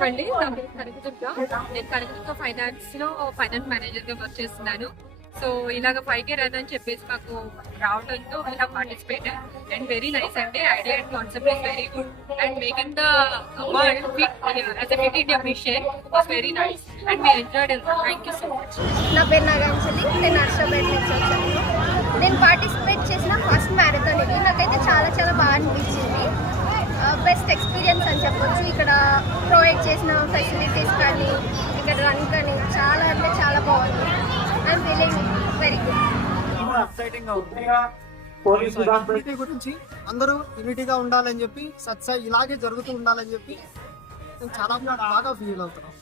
Welcome అండి. నా పేరు కనకదుర్గ. నేను కనకదుర్గ ఫైనాన్స్ మేనేజర్ గా వర్క్ చేస్తున్నాను. సో ఇలాగ 5K రన్ అని చెప్పేసి మాకు రావడంతో we have participated and very nice అండి. Idea and concept is very good and making the world fit as a fit India mission was very nice and we enjoyed it. Thank you so much. నా పేరు నాగాంజలి. నేను నర్సాపేట నుంచి వచ్చాను. నేను participate చేసిన first marathon ఇది. నాకైతే చాలా చాలా బాగా అనిపించింది. బెస్ట్ ఎక్స్పీరియన్స్ అని చెప్పొచ్చు. ఇక్కడ ప్రొవైడ్ చేసిన ఫెసిలిటీస్ కానీ ఇక్కడ రన్ కానీ చాలా అంటే చాలా బాగుంది. I'm feeling very good. Unity గురించి అందరూ యూనిటీగా ఉండాలని చెప్పి సత్సా ఇలాగే జరుగుతూ ఉండాలని చెప్పి నేను చాలా బాగా ఫీల్ అవుతున్నాను.